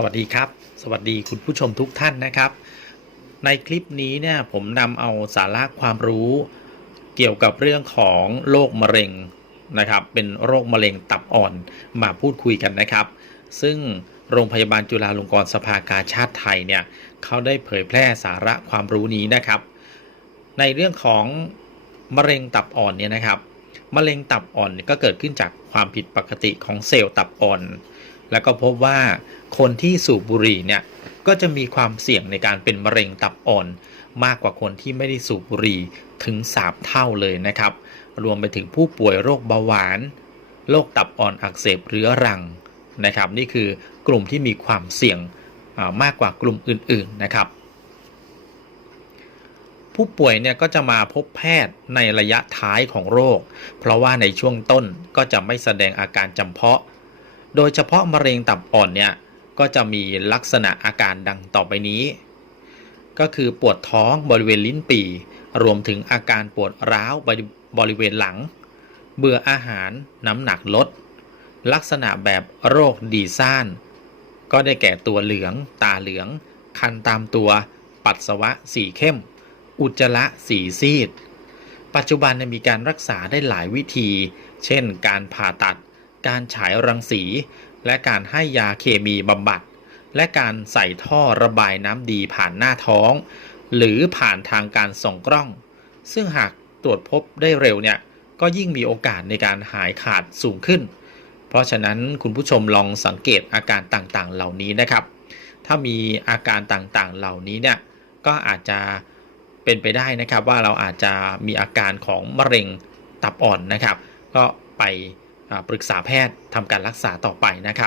สวัสดีครับ สวัสดีคุณผู้ชมทุกท่านนะครับ ในคลิปนี้เนี่ยผมนำเอาสาระความรู้เกี่ยวกับเรื่องของโรคมะเร็งนะครับ เป็นโรคมะเร็งตับอ่อนมาพูดคุยกันนะครับ ซึ่งโรงพยาบาลจุฬาลงกรณ์สภากาชาติไทยเนี่ยเขาได้เผยแพร่สาระความรู้นี้นะครับ ในเรื่องของมะเร็งตับอ่อนเนี่ยนะครับมะเร็งตับอ่อนก็เกิดขึ้นจากความผิดปกติของเซลล์ตับอ่อน แล้วก็พบว่า คนที่สูบบุหรี่เนี่ยก็จะมีความเสี่ยงในการเป็นมะเร็งตับอ่อน มากกว่าคนที่ไม่ได้สูบบุหรี่ถึง 3 เท่าเลยนะครับ รวมไปถึงผู้ป่วยโรคเบาหวาน โรคตับอ่อนอักเสบเรื้อรังนะครับ นี่คือกลุ่มที่มีความเสี่ยงมากกว่ากลุ่มอื่นๆนะครับ ผู้ป่วยเนี่ยก็จะมาพบแพทย์ในระยะท้ายของโรค เพราะว่าในช่วงต้นก็จะไม่แสดงอาการจำเพาะ โดยเฉพาะมะเร็งตับอ่อนเนี่ย ก็จะมีลักษณะอาการดังต่อไปนี้ ก็คือปวดท้องบริเวณลิ้นปี่รวมถึงอาการปวดร้าวบริบริเวณหลัง เบื่ออาหารน้ำหนักลด ลักษณะแบบโรคดีซ่าน ก็ได้แก่ตัวเหลือง ตาเหลือง คันตามตัว ปัสสาวะสีเข้ม อุจจาระสีซีด ปัจจุบันมีการรักษาได้หลายวิธี เช่น การผ่าตัด การฉายรังสี และการให้ยาเคมีบำบัด และการใส่ท่อระบายน้ำดีผ่านหน้าท้อง หรือผ่านทางการส่องกล้อง ซึ่งหากตรวจพบได้เร็วเนี่ยก็ยิ่งมีโอกาสในการหายขาดสูงขึ้น เพราะฉะนั้นคุณผู้ชมลองสังเกตอาการต่างๆ เหล่านี้นะครับ ถ้ามีอาการต่างๆ เหล่านี้เนี่ยก็อาจจะเป็นไปได้นะครับว่าเราอาจจะมีอาการของมะเร็งตับอ่อนนะครับ ก็ไป ปรึกษาแพทย์ทำการรักษาต่อไปนะครับ